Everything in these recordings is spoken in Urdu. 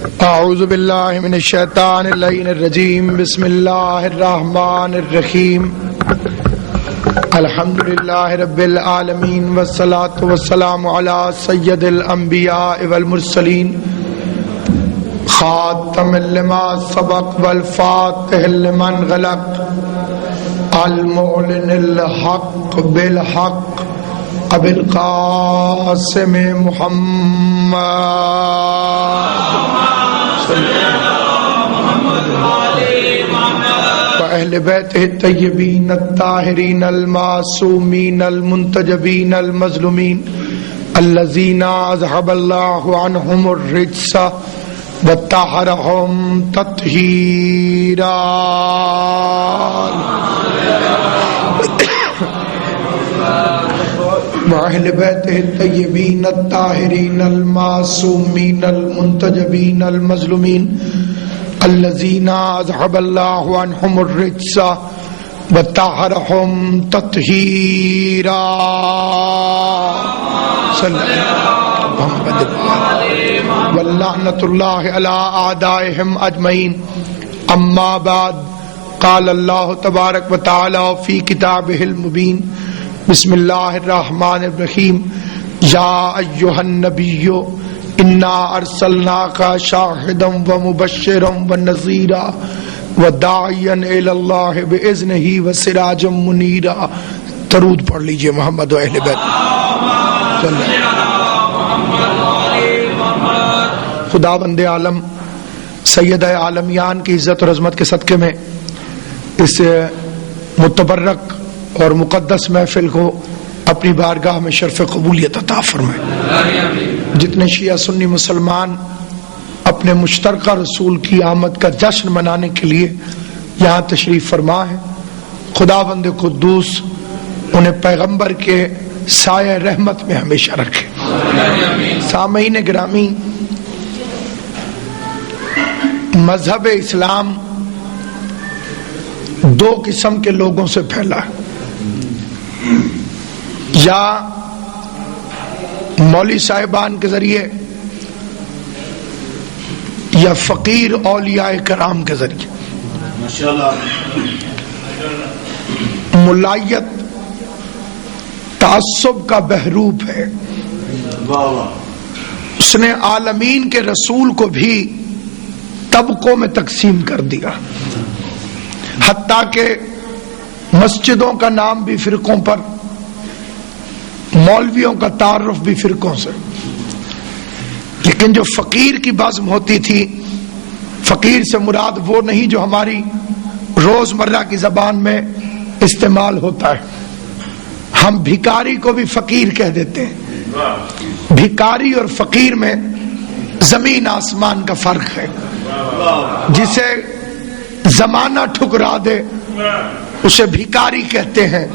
اعوذ باللہ من الشیطان اللعین الرجیم بسم اللہ الرحمن الرحیم الحمدللہ رب العالمین والصلاة والسلام علی سید الانبیاء والمرسلین خاتم لما سبق والفاتح لمن غلق المعلن الحق بالحق ابو القاسم وأهل بيته الطيبين الطاهرين المعصومين المنتجبين المظلومين الذين أذهب الله عنهم الرجس وطهرهم تطهيرا وأهل بيته الطيبين الطاهرين المعصومين المنتجبين المظلومين الذين أذهب الله عنهم الرجس وطهرهم تطهيرا صلى الله عليه وسلم واللعنة الله على أعدائهم أجمعين أما بعد قال الله تبارك وتعالى في كتابه المبين بسم اللہ الرحمن الرحیم یا ایہا النبی انا ارسلناک شاہدا ومبشرا ونذیرا وداعیا الی اللہ باذنہ وسراجا منیرا. درود پڑھ لیجئے محمد و اہل بیت. خداوند عالم سید عالمیان کی عزت اور عظمت کے صدقے میں اس متبرک اور مقدس محفل کو اپنی بارگاہ میں شرف قبولیت عطا فرمائے. جتنے شیعہ سنی مسلمان اپنے مشترکہ رسول کی آمد کا جشن منانے کے لیے یہاں تشریف فرما ہے، خداوند قدوس انہیں پیغمبر کے سایہ رحمت میں ہمیشہ رکھے. سامعین گرامی، مذہب اسلام دو قسم کے لوگوں سے پھیلا ہے، یا مولوی صاحبان کے ذریعے یا فقیر اولیاء کرام کے ذریعے. ملائیت تعصب کا بحروب ہے. اس نے عالمین کے رسول کو بھی طبقوں میں تقسیم کر دیا، حتیٰ کہ مسجدوں کا نام بھی فرقوں پر، مولویوں کا تعارف بھی فرقوں سے. لیکن جو فقیر کی بزم ہوتی تھی، فقیر سے مراد وہ نہیں جو ہماری روزمرہ کی زبان میں استعمال ہوتا ہے. ہم بھکاری کو بھی فقیر کہہ دیتے ہیں. بھکاری اور فقیر میں زمین آسمان کا فرق ہے. جسے زمانہ ٹھکرا دے اسے بھکاری کہتے ہیں،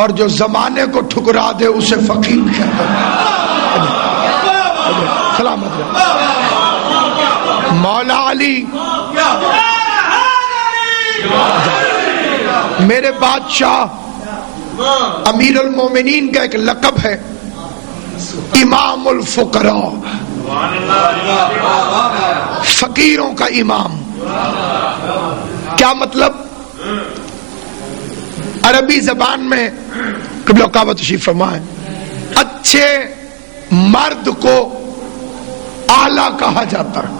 اور جو زمانے کو ٹھکرا دے اسے فقیر کہتے ہیں. سلامت رہے. مولا علی میرے بادشاہ امیر المومنین کا ایک لقب ہے، امام الفقراء، فقیروں کا امام. کیا مطلب؟ عربی زبان میں قبلہ کعبہ تشریف فرمائیں، اچھے مرد کو اعلیٰ کہا جاتا ہے.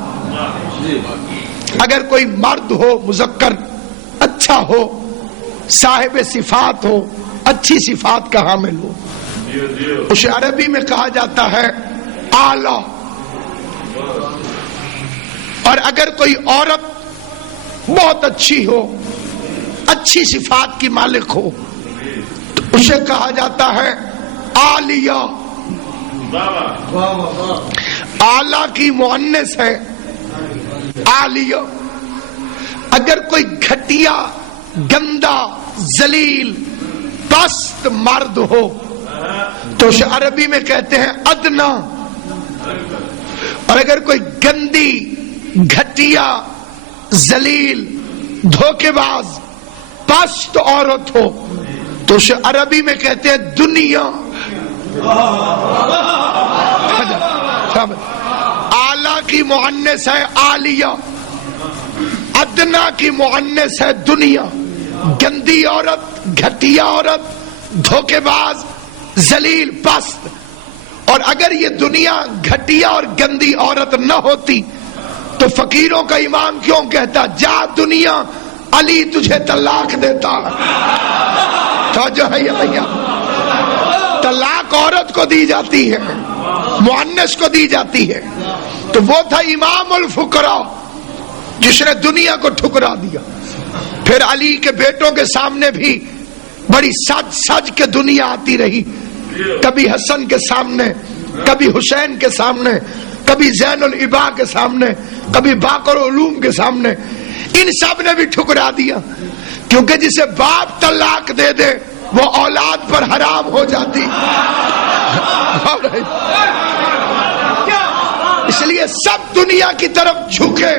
اگر کوئی مرد ہو، مذکر اچھا ہو، صاحب صفات ہو، اچھی صفات کا حامل ہو، اسے عربی میں کہا جاتا ہے اعلیٰ. اور اگر کوئی عورت بہت اچھی ہو، اچھی صفات کی مالک ہو، تو اسے کہا جاتا ہے عالیہ. اعلیٰ کی مؤنث ہے عالیہ. اگر کوئی گھٹیا، گندا، ذلیل، پست مرد ہو تو اسے عربی میں کہتے ہیں ادنا. اور اگر کوئی گندی، گھٹیا، ذلیل، دھوکے باز، پست عورت ہو تو اسے عربی میں کہتے ہیں دنیا. اعلیٰ کی مؤنث ہے عالیہ، ادنا کی مؤنث ہے دنیا۔ گندی عورت، گھٹیا عورت، دھوکے باز، ذلیل، پست۔ اور اگر یہ دنیا گھٹیا اور گندی عورت نہ ہوتی تو فقیروں کا امام کیوں کہتا جا دنیا علی تجھے طلاق دیتا؟ تو جو ہے یہ طلاق عورت کو دی جاتی ہے، مؤنث کو دی جاتی ہے۔ تو وہ تھا امام الفقراء جس نے دنیا کو ٹھکرا دیا۔ پھر علی کے بیٹوں کے سامنے بھی بڑی سج سج کے دنیا آتی رہی، کبھی حسن کے سامنے، کبھی حسین کے سامنے، کبھی زین الابا کے سامنے، کبھی باقر العلوم کے سامنے۔ ان سب نے بھی ٹھکرا دیا، کیونکہ جسے باپ طلاق دے دے وہ اولاد پر حرام ہو جاتی۔ اس لیے سب دنیا کی طرف جھکے،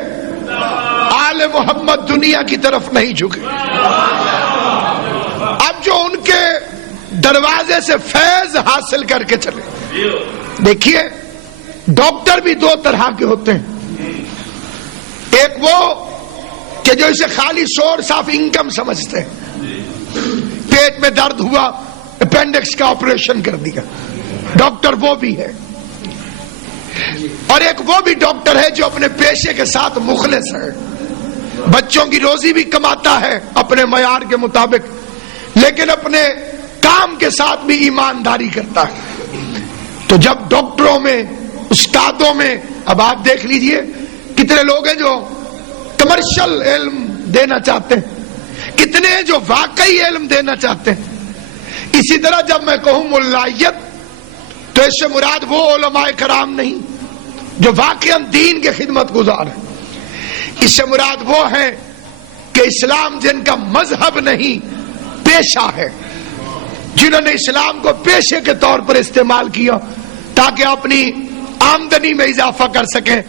آل محمد دنیا کی طرف نہیں جھکے۔ اب جو ان کے دروازے سے فیض حاصل کر کے چلے، دیکھیے ڈاکٹر بھی دو طرح کے ہوتے ہیں۔ ایک وہ کہ جو اسے خالی سورس آف انکم سمجھتے ہیں، پیٹ میں درد ہوا اپینڈکس کا آپریشن کر دیا، ڈاکٹر وہ بھی ہے۔ اور ایک وہ بھی ڈاکٹر ہے جو اپنے پیشے کے ساتھ مخلص ہے، بچوں کی روزی بھی کماتا ہے اپنے معیار کے مطابق، لیکن اپنے کام کے ساتھ بھی ایمانداری کرتا ہے۔ تو جب ڈاکٹروں میں، استادوں میں، اب آپ دیکھ لیجئے کتنے لوگ ہیں جو کمرشل علم دینا چاہتے ہیں، کتنے ہیں جو واقعی علم دینا چاہتے ہیں۔ اسی طرح جب میں کہوں ملائیت تو اس سے مراد وہ علماء کرام نہیں جو واقعاً دین کے خدمت گزار ہیں، اس سے مراد وہ ہے کہ اسلام جن کا مذہب نہیں پیشہ ہے، جنہوں نے اسلام کو پیشے کے طور پر استعمال کیا تاکہ اپنی آمدنی میں اضافہ کر سکیں،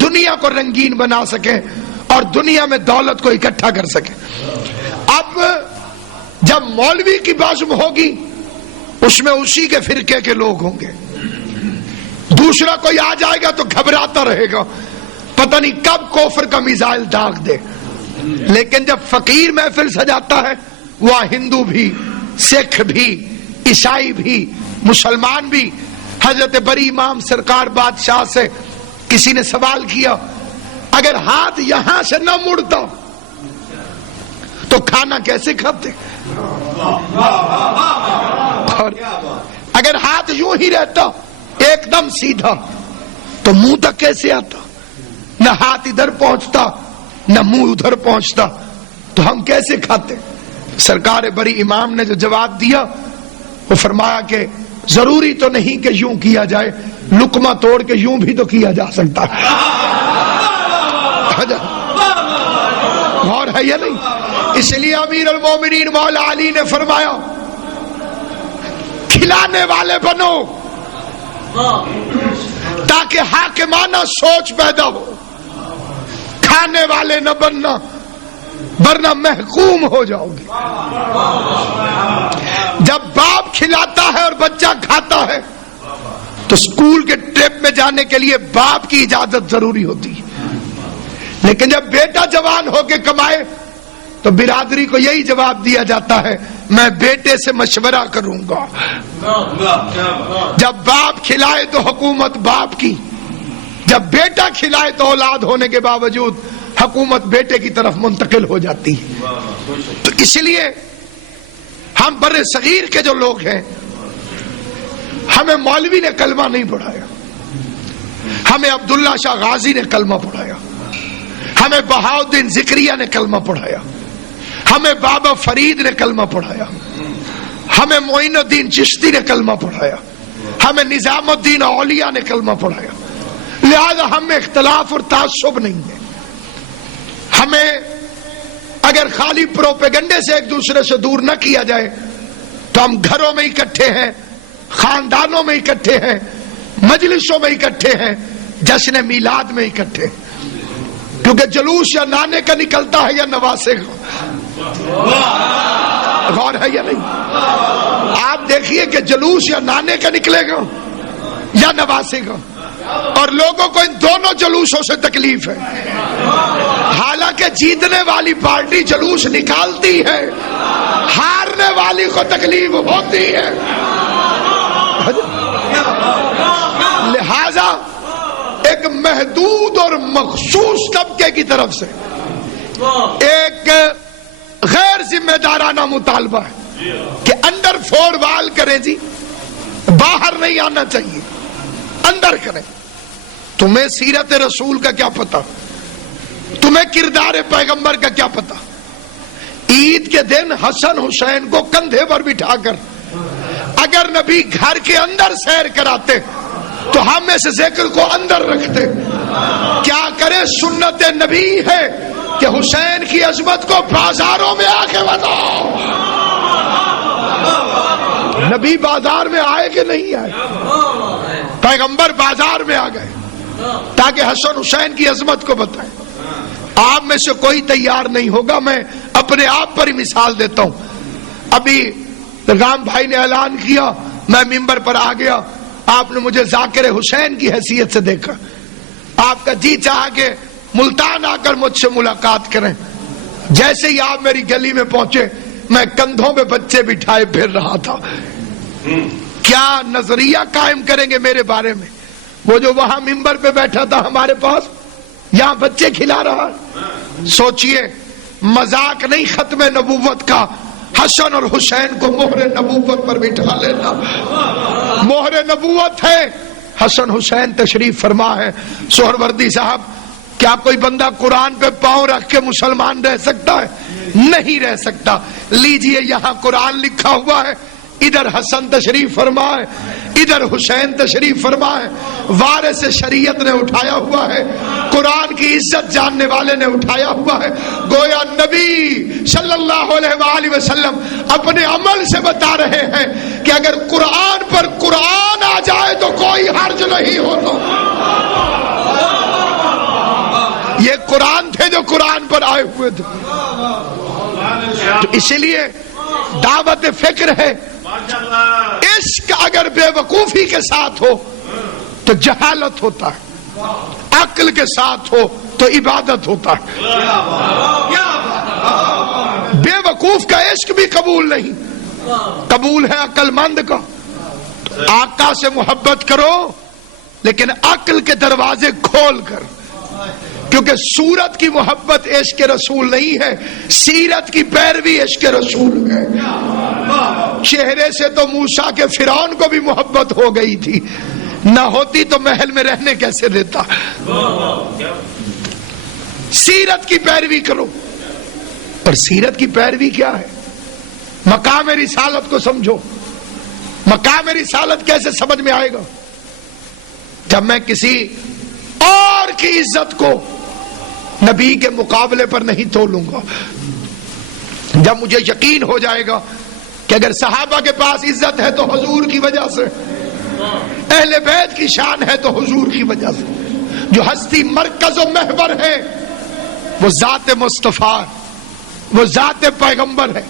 دنیا کو رنگین بنا سکیں اور دنیا میں دولت کو اکٹھا کر سکیں۔ اب جب مولوی کی بازم ہوگی اس میں اسی کے فرقے کے لوگ ہوں گے، دوسرا کوئی آ جائے گا تو گھبراتا رہے گا، پتہ نہیں کب کفر کا میزائل داغ دے۔ لیکن جب فقیر محفل سجاتا ہے وہاں ہندو بھی، سکھ بھی، عیسائی بھی، مسلمان بھی۔ حضرت بری امام سرکار بادشاہ سے کسی نے سوال کیا اگر ہاتھ یہاں سے نہ مڑتا تو کھانا کیسے کھاتے؟ اور اگر ہاتھ یوں ہی رہتا ایک دم سیدھا تو منہ تک کیسے آتا؟ نہ ہاتھ ادھر پہنچتا نہ منہ ادھر پہنچتا، تو ہم کیسے کھاتے؟ سرکار بری امام نے جو جواب دیا وہ فرمایا کہ ضروری تو نہیں کہ یوں کیا جائے، لقمہ توڑ کے یوں بھی تو کیا جا سکتا ہے۔ غور ہے یا نہیں؟ اس لیے امیر المومنین مولا علی نے فرمایا کھلانے والے بنو تاکہ حاکمانہ سوچ پیدا ہو، کھانے والے نہ بننا ورنہ محکوم ہو جاؤ گے۔ جب باپ کھلاتا ہے اور بچہ کھاتا ہے تو اسکول کے ٹرپ میں جانے کے لیے باپ کی اجازت ضروری ہوتی ہے، لیکن جب بیٹا جوان ہو کے کمائے تو برادری کو یہی جواب دیا جاتا ہے میں بیٹے سے مشورہ کروں گا۔ جب باپ کھلائے تو حکومت باپ کی، جب بیٹا کھلائے تو اولاد ہونے کے باوجود حکومت بیٹے کی طرف منتقل ہو جاتی ہے۔ تو اس لیے ہم بر صغیر کے جو لوگ ہیں، ہمیں مولوی نے کلمہ نہیں پڑھایا، ہمیں عبداللہ شاہ غازی نے کلمہ پڑھایا، ہمیں بہاؤالدین ذکریہ نے کلمہ پڑھایا، ہمیں بابا فرید نے کلمہ پڑھایا، ہمیں معین الدین چشتی نے کلمہ پڑھایا، ہمیں نظام الدین اولیاء نے کلمہ پڑھایا۔ لہذا ہم میں اختلاف اور تعصب نہیں ہے۔ ہمیں اگر خالی پروپیگنڈے سے ایک دوسرے سے دور نہ کیا جائے تو ہم گھروں میں اکٹھے ہیں، خاندانوں میں اکٹھے ہیں، مجلسوں میں اکٹھے ہیں، جشن میلاد میں اکٹھے ہیں، کیونکہ جلوس یا نانے کا نکلتا ہے یا نواسے کا۔ غور ہے یا نہیں؟ آپ دیکھیے کہ جلوس یا نانے کا نکلے گا یا نواسے کا، اور لوگوں کو ان دونوں جلوسوں سے تکلیف ہے. حالانکہ جیتنے والی پارٹی جلوس نکالتی ہے، ہارنے والی کو تکلیف ہوتی ہے. لہذا ایک محدود اور مخصوص طبقے کی طرف سے ایک غیر ذمہ دارانہ مطالبہ ہے کہ انڈر فور وال کریں جی، باہر نہیں آنا چاہیے، اندر کریں. تمہیں سیرت رسول کا کیا پتا، تمہیں کردار پیغمبر کا کیا پتا. عید کے دن حسن حسین کو کندھے پر بٹھا کر اگر نبی گھر کے اندر سیر کراتے تو ہم اس ذکر کو اندر رکھتے. کیا کرے، سنت نبی ہے کہ حسین کی عظمت کو بازاروں میں آ کے بتاؤ. نبی بازار میں آئے کہ نہیں آئے؟ پیغمبر بازار میں آ گئے تاکہ حسن حسین کی عظمت کو بتائیں. آپ میں سے کوئی تیار نہیں ہوگا. میں اپنے آپ پر ہی مثال دیتا ہوں. ابھی رام بھائی نے اعلان کیا، میں ممبر پر آ گیا، آپ نے مجھے ذاکر حسین کی حیثیت سے دیکھا، آپ کا جی چاہا کہ ملتان آ کر مجھ سے ملاقات کریں. جیسے ہی آپ میری گلی میں پہنچے میں کندھوں پہ بچے بٹھائے پھر رہا تھا. کیا نظریہ قائم کریں گے میرے بارے میں؟ وہ جو وہاں ممبر پہ بیٹھا تھا ہمارے پاس، یہاں بچے کھلا رہا. سوچئے، مذاق نہیں ختم نبوت کا، حسن اور حسین کو مہر نبوت پر بٹھا لینا. مہر نبوت ہے، حسن حسین تشریف فرما ہے. سہروردی صاحب، کیا کوئی بندہ قرآن پہ پاؤں رکھ کے مسلمان رہ سکتا ہے؟ نہیں رہ سکتا. لیجئے، یہاں قرآن لکھا ہوا ہے، ادھر حسن تشریف فرما ہے، ادھر حسین تشریف فرما ہے. وارث شریعت نے اٹھایا ہوا ہے، قرآن کی عزت جاننے والے نے اٹھایا ہوا ہے. گویا نبی صلی اللہ علیہ وآلہ وسلم اپنے عمل سے بتا رہے ہیں کہ اگر قرآن پر قرآن آ جائے تو کوئی حرج نہیں ہوتا. یہ قرآن تھے جو قرآن پر آئے ہوئے تھے. تو اسی لیے دعوت فکر ہے. عشق اگر بے وقوفی کے ساتھ ہو تو جہالت ہوتا ہے، عقل کے ساتھ ہو تو عبادت ہوتا ہے. بے وقوف کا عشق بھی قبول نہیں، قبول ہے عقل مند کا. آقا سے محبت کرو لیکن عقل کے دروازے کھول کر، کیونکہ صورت کی محبت عشق رسول نہیں ہے، سیرت کی پیروی عشق رسول ہے. چہرے سے تو موسیٰ کے فرعون کو بھی محبت ہو گئی تھی، نہ ہوتی تو محل میں رہنے کیسے دیتا. سیرت کی پیروی کرو. اور سیرت کی پیروی کیا ہے؟ مقام رسالت کو سمجھو. مقام رسالت کیسے سمجھ میں آئے گا؟ جب میں کسی اور کی عزت کو نبی کے مقابلے پر نہیں تولوں گا. جب مجھے یقین ہو جائے گا کہ اگر صحابہ کے پاس عزت ہے تو حضور کی وجہ سے، اہل بیت کی شان ہے تو حضور کی وجہ سے. جو ہستی مرکز و محور ہے وہ ذات مصطفیٰ، وہ ذات پیغمبر ہے.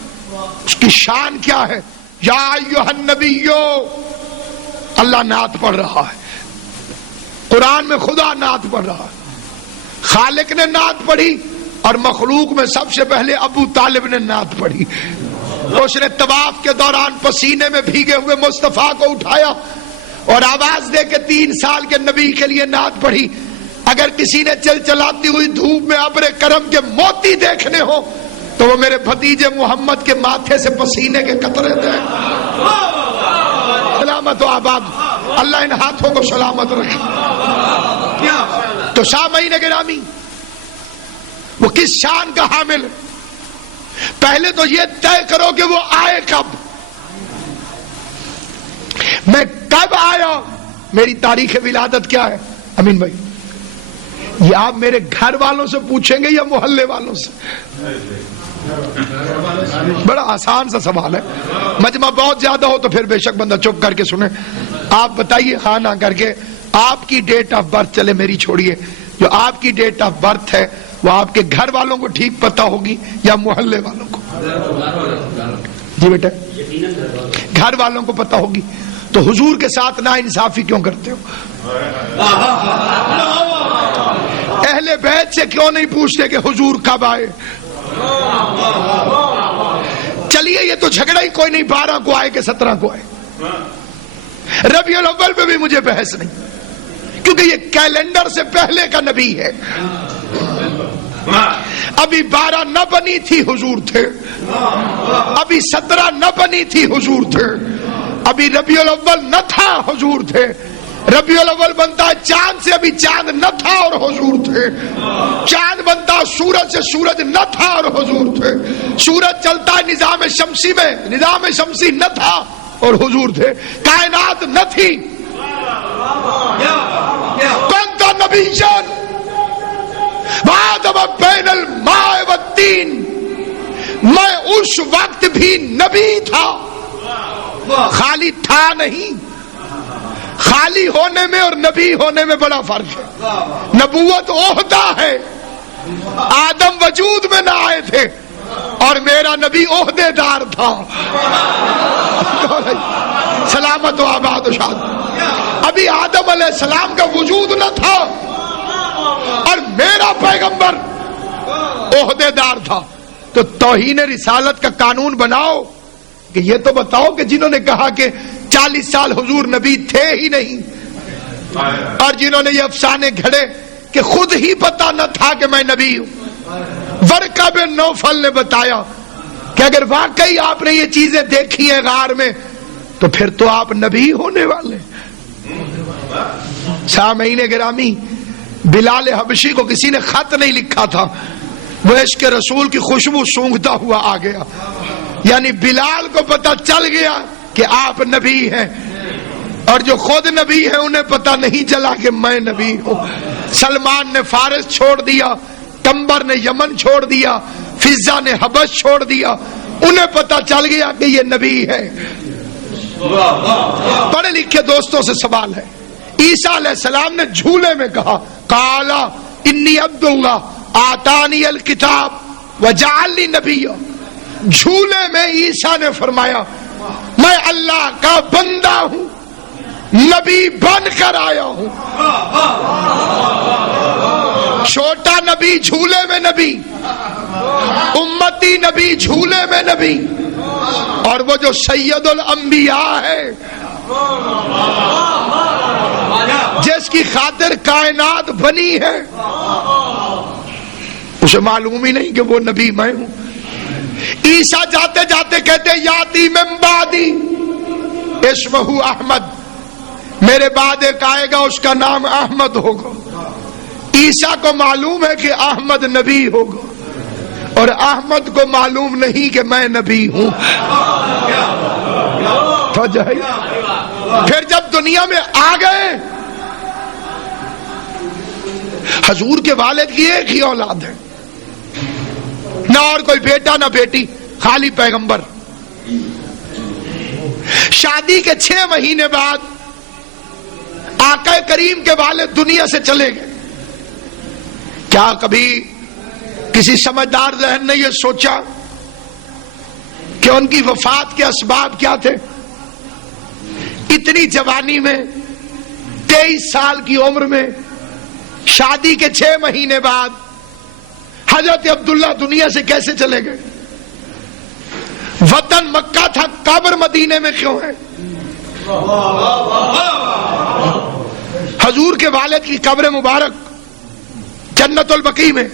اس کی شان کیا ہے؟ یا ایھا النبیو، اللہ نعت پڑھ رہا ہے قرآن میں، خدا نعت پڑھ رہا ہے. خالق نے نعت پڑھی اور مخلوق میں سب سے پہلے ابو طالب نے نعت پڑھی. اس نے طواف کے دوران پسینے میں بھیگے ہوئے مصطفیٰ کو اٹھایا اور آواز دے کے 3 سال کے نبی کے لیے نعت پڑھی. اگر کسی نے چلچلاتی ہوئی دھوپ میں ابر کرم کے موتی دیکھنے ہو تو وہ میرے بھتیجے محمد کے ماتھے سے پسینے کے قطرے دے. سلامت و آباد، اللہ ان ہاتھوں کو سلامت رکھے. تو سامعین گرامی، وہ کس شان کا حامل ہے؟ پہلے تو یہ طے کرو کہ وہ آئے کب. میں کب آیا، میری تاریخ ولادت کیا ہے؟ امین بھائی، یہ آپ میرے گھر والوں سے پوچھیں گے یا محلے والوں سے؟ بڑا آسان سا سوال ہے. مجمع بہت زیادہ ہو تو پھر بے شک بندہ چپ کر کے سنے. آپ بتائیے ہاں نہ کر کے، آپ کی ڈیٹ آف برتھ، چلے میری چھوڑیے، جو آپ کی ڈیٹ آف برتھ ہے وہ آپ کے گھر والوں کو ٹھیک پتہ ہوگی یا محلے والوں کو؟ جی بیٹا، گھر والوں کو پتہ ہوگی. تو حضور کے ساتھ نا انصافی کیوں کرتے ہو؟ اہل بیت سے کیوں نہیں پوچھتے کہ حضور کب آئے؟ چلیے یہ تو جھگڑا ہی کوئی نہیں 12 کو آئے کہ 17 کو آئے، ربیع الاول پہ بھی مجھے بحث نہیں، کیونکہ یہ کیلنڈر سے پہلے کا نبی ہے۔ ابھی 12 نہ بنی تھی حضور تھے، ابھی 17 نہ بنی تھی حضور تھے، ابھی ربیع الاول نہ تھا حضور تھے۔ ربیع الاول بنتا ہے چاند سے، ابھی چاند نہ تھا اور حضور تھے۔ چاند بنتا سورج سے، سورج نہ تھا اور حضور تھے۔ سورج چلتا ہے نظام شمسی میں، نظام شمسی نہ تھا اور حضور تھے۔ کائنات نہ تھی۔ کون تھا نبی جان؟ وَآدَمَ بَيْنَ الْمَاءِ وَالطِّينِ، میں اس وقت بھی نبی تھا، خالی تھا نہیں۔ خالی ہونے میں اور نبی ہونے میں بڑا فرق ہے۔ نبوت عہدہ ہے، آدم وجود میں نہ آئے تھے اور میرا نبی عہدے دار تھا۔ سلامت و آباد و شاد۔ ابھی آدم علیہ السلام کا وجود نہ تھا اور میرا پیغمبر عہدے دار تھا۔ تو توہین رسالت کا قانون بناؤ کہ یہ تو بتاؤ کہ جنہوں نے کہا کہ 40 سال حضور نبی تھے ہی نہیں، اور جنہوں نے یہ افسانے گھڑے کہ خود ہی پتا نہ تھا کہ میں نبی ہوں۔ ورقہ بن نوفل نے بتایا کہ اگر واقعی آپ نے یہ چیزیں دیکھی ہیں غار میں تو پھر تو آپ نبی ہونے والے۔ سامعین گرامی، بلال حبشی کو کسی نے خط نہیں لکھا تھا، وہ عشق رسول کی خوشبو سونگھتا ہوا آ گیا، یعنی بلال کو پتا چل گیا کہ آپ نبی ہیں، اور جو خود نبی ہیں انہیں پتا نہیں چلا کہ میں نبی ہوں۔ سلمان نے فارس چھوڑ دیا، کمبر نے یمن چھوڑ دیا، فضا نے حبش چھوڑ دیا، انہیں پتا چل گیا کہ یہ نبی ہے۔ پڑھے لکھے دوستوں سے سوال ہے، عیسیٰ علیہ السلام نے جھولے میں کہا قالا انی عبداللہ آتانی الکتاب وجعلنی نبیا، جھولے میں عیسیٰ نے فرمایا میں اللہ کا بندہ ہوں، نبی بن کر آیا ہوں۔ چھوٹا نبی جھولے میں نبی، امتی نبی جھولے میں نبی، اور وہ جو سید الانبیاء ہے جس کی خاطر کائنات بنی ہے، اسے معلوم ہی نہیں کہ وہ نبی میں ہوں۔ عیسیٰ جاتے جاتے کہتے یاتی من بعدی اسمہ احمد، میرے بعد ایک آئے گا اس کا نام احمد ہوگا۔ عیسیٰ کو معلوم ہے کہ احمد نبی ہوگا، اور احمد کو معلوم نہیں کہ میں نبی ہوں۔ پھر جب دنیا میں آ گئے، حضور کے والد کی ایک ہی اولاد ہے، نہ اور کوئی بیٹا نہ بیٹی، خالی پیغمبر۔ شادی کے 6 مہینے بعد آقا کریم کے والد دنیا سے چلے گئے۔ کیا کبھی کسی سمجھدار ذہن نے یہ سوچا کہ ان کی وفات کے اسباب کیا تھے؟ اتنی جوانی میں، 23 سال کی عمر میں، شادی کے 6 مہینے بعد حضرت عبداللہ دنیا سے کیسے چلے گئے؟ وطن مکہ تھا، قبر مدینے میں کیوں ہے؟ حضور کے والد کی قبر مبارک جنت البقیع میں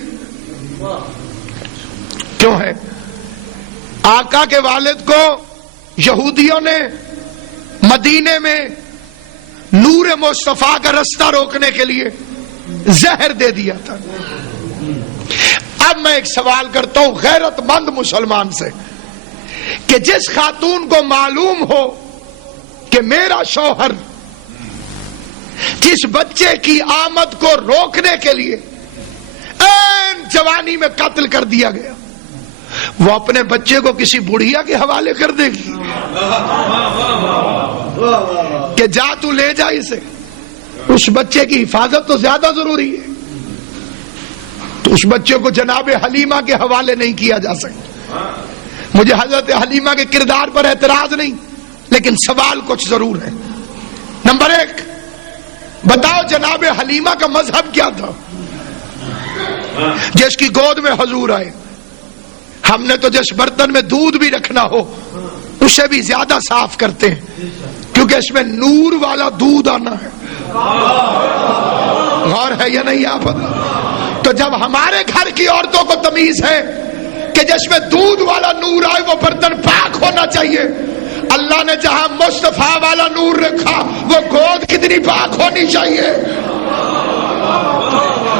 کیوں ہے؟ آقا کے والد کو یہودیوں نے مدینے میں نور مصطفیٰ کا رستہ روکنے کے لیے زہر دے دیا تھا۔ اب میں ایک سوال کرتا ہوں غیرت مند مسلمان سے کہ جس خاتون کو معلوم ہو کہ میرا شوہر جس بچے کی آمد کو روکنے کے لیے این جوانی میں قتل کر دیا گیا، وہ اپنے بچے کو کسی بڑھیا کے حوالے کر دے گی کہ جا تو لے جا اسے؟ اس بچے کی حفاظت تو زیادہ ضروری ہے، تو اس بچے کو جناب حلیمہ کے حوالے نہیں کیا جا سکتا۔ مجھے حضرت حلیمہ کے کردار پر اعتراض نہیں، لیکن سوال کچھ ضرور ہے۔ نمبر 1، بتاؤ جناب حلیمہ کا مذہب کیا تھا؟ جس کی گود میں حضور آئے. ہم نے تو جس برتن میں دودھ بھی رکھنا ہو اسے بھی زیادہ صاف کرتے ہیں کیونکہ اس میں نور والا دودھ آنا ہے. غور ہے یا نہیں آپ؟ تو جب ہمارے گھر کی عورتوں کو تمیز ہے کہ جس میں دودھ والا نور آئے وہ برتن پاک ہونا چاہیے، اللہ نے جہاں مصطفیٰ والا نور رکھا وہ گود کتنی پاک ہونی چاہیے،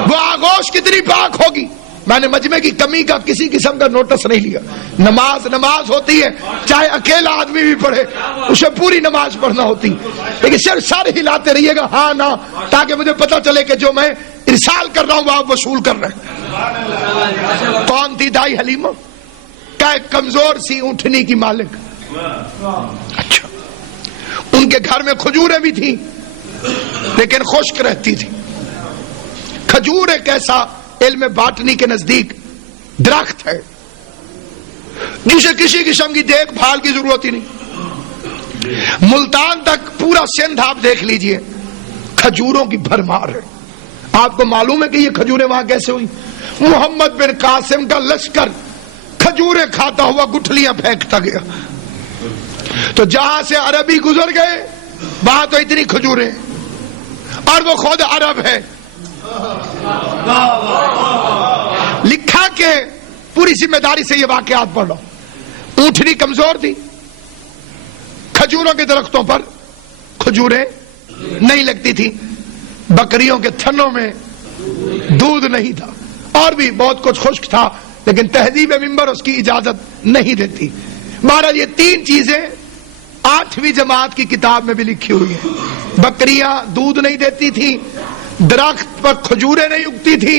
وہ آغوش کتنی پاک ہوگی. میں نے مجمع کی کمی کا کسی قسم کا نوٹس نہیں لیا. نماز ہوتی ہے، چاہے اکیلا آدمی بھی پڑھے اسے پوری نماز پڑھنا ہوتی، لیکن صرف سر ہلاتے رہیے گا ہاں نہ، تاکہ مجھے پتا چلے کہ جو میں ارسال کر رہا ہوں وہ آپ وصول کر رہے ہیں. کون تھی دائی حلیمہ؟ کیا ایک کمزور سی اونٹنی کی مالک. اچھا، ان کے گھر میں کھجوریں بھی تھیں لیکن خشک رہتی تھی. کھجور ایک ایسا علم باٹنی کے نزدیک درخت ہے جسے کسی قسم کی دیکھ بھال کی ضرورت ہی نہیں. ملتان تک پورا سندھ آپ دیکھ لیجئے کھجوروں کی بھرمار ہے. آپ کو معلوم ہے کہ یہ کھجوریں وہاں کیسے ہوئی؟ محمد بن قاسم کا لشکر کھجوریں کھاتا ہوا گٹھلیاں پھینکتا گیا، تو جہاں سے عربی گزر گئے وہاں تو اتنی کھجوریں، اور وہ خود عرب ہے. لکھا کہ پوری ذمہ داری سے یہ واقعات پڑھ لو. اونٹنی کمزور تھی، کھجوروں کے درختوں پر کھجوریں نہیں لگتی تھی، بکریوں کے تھنوں میں دودھ نہیں تھا، اور بھی بہت کچھ خشک تھا، لیکن تہذیب منبر اس کی اجازت نہیں دیتی. مہاراج یہ تین چیزیں 8ویں جماعت کی کتاب میں بھی لکھی ہوئی ہیں. بکریاں دودھ نہیں دیتی تھی، درخت پر کھجوریں نہیں اگتی تھی،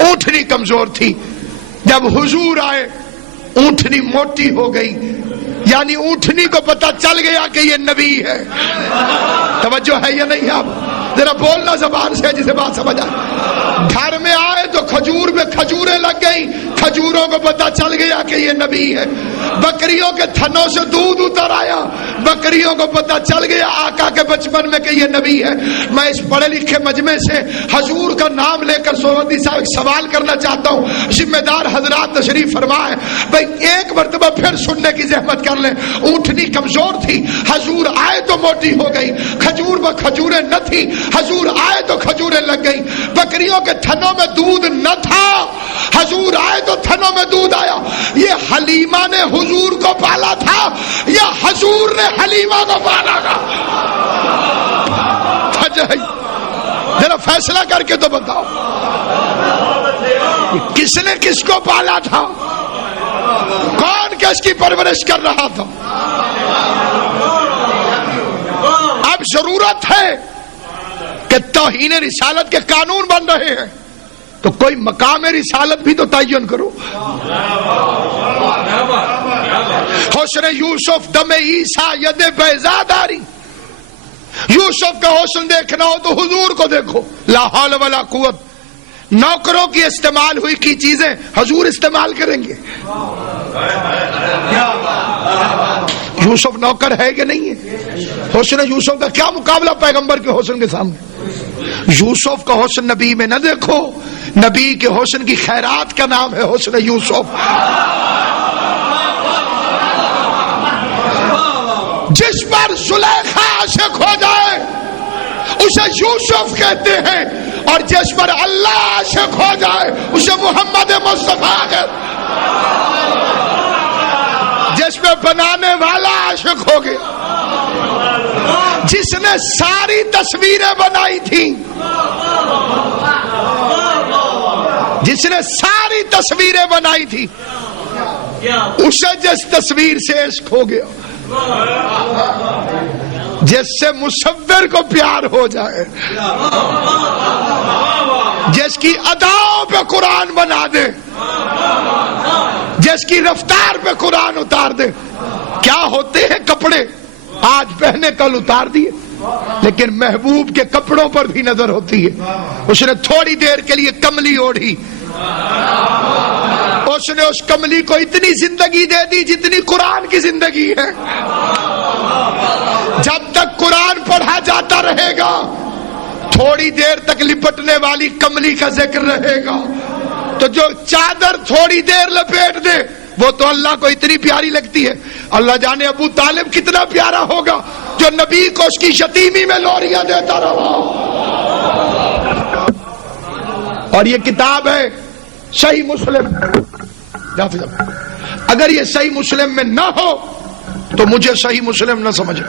اونٹنی کمزور تھی. جب حضور آئے اونٹنی موٹی ہو گئی، یعنی اونٹنی کو پتا چل گیا کہ یہ نبی ہے. توجہ ہے یا نہیں؟ آپ ذرا بولنا زبان سے جسے بات سمجھ آئے. گھر میں آئے تو کھجور میں کھجوریں لگ گئی، کھجوروں کو پتا چل گیا کہ یہ نبی ہے. بکریوں کے تھنوں سے دودھ اتر آیا، بکریوں کو پتا چل گیا آقا کے بچپن میں کہ یہ نبی ہے. میں اس پڑھے لکھے مجمع سے حضور کا نام لے کر سہروردی صاحب ایک سوال کرنا چاہتا ہوں. ذمہ دار حضرات تشریف فرمائے. بھائی ایک مرتبہ پھر سننے کی زحمت کر لیں. اونٹنی کمزور تھی، حضور آئے تو موٹی ہو گئی. کھجور میں کھجوریں نہ تھی، حضور آئے تو کھجوریں لگ گئی. بکریوں کے تھنوں میں دودھ نہ تھا، حضور آئے تو تھنوں میں دودھ آیا. یہ حلیمہ نے حضور کو پالا تھا یا حضور نے حلیمہ کو پالا تھا؟ ذرا فیصلہ کر کے تو بتاؤ، کس نے کس کو پالا تھا؟ کون کس کی پرورش کر رہا تھا؟ اب ضرورت ہے کہ توہین رسالت کے قانون بن رہے ہیں تو کوئی مقام رسالت بھی تو تعین کرو. حسن یوسف دم عیسیٰ ید بیضا داری. یوسف کا حسن دیکھنا ہو تو حضور کو دیکھو. لا حول ولا قوت. نوکروں کی استعمال ہوئی کی چیزیں حضور استعمال کریں گے. یوسف نوکر ہے کہ نہیں ہے؟ حسن یوسف کا کیا مقابلہ پیغمبر کے حسن کے سامنے. یوسف کا حسن نبی میں نہ دیکھو، نبی کے حسن کی خیرات کا نام ہے حسن یوسف. جس پر زلیخا عاشق ہو جائے اسے یوسف کہتے ہیں، اور جس پر اللہ عاشق ہو جائے اسے محمد مصطفیٰ کہتے ہیں. جس پہ بنانے والا عاشق ہو گیا، جس نے ساری تصویریں بنائی تھی، جس نے ساری تصویریں بنائی تھی، اسے جس تصویر سے عشق ہو گیا، جس سے مصور کو پیار ہو جائے، جس کی اداؤں پہ قرآن بنا دے، جس کی رفتار پہ قرآن اتار دے. کیا ہوتے ہیں کپڑے آج پہنے کل اتار دیے، لیکن محبوب کے کپڑوں پر بھی نظر ہوتی ہے. اس نے تھوڑی دیر کے لیے کملی اوڑھی، اس نے اس کملی کو اتنی زندگی دے دی جتنی قرآن کی زندگی ہے. جب تک قرآن پڑھا جاتا رہے گا تھوڑی دیر تک لپٹنے والی کملی کا ذکر رہے گا، تو جو چادر تھوڑی دیر لپیٹ دے وہ تو اللہ کو اتنی پیاری لگتی ہے۔ اللہ جانے ابو طالب کتنا پیارا ہوگا جو نبی کو اس کی یتیمی میں لوریاں دیتا رہا۔ اور یہ کتاب ہے صحیح مسلم، اگر یہ صحیح مسلم میں نہ ہو تو مجھے صحیح مسلم نہ سمجھے،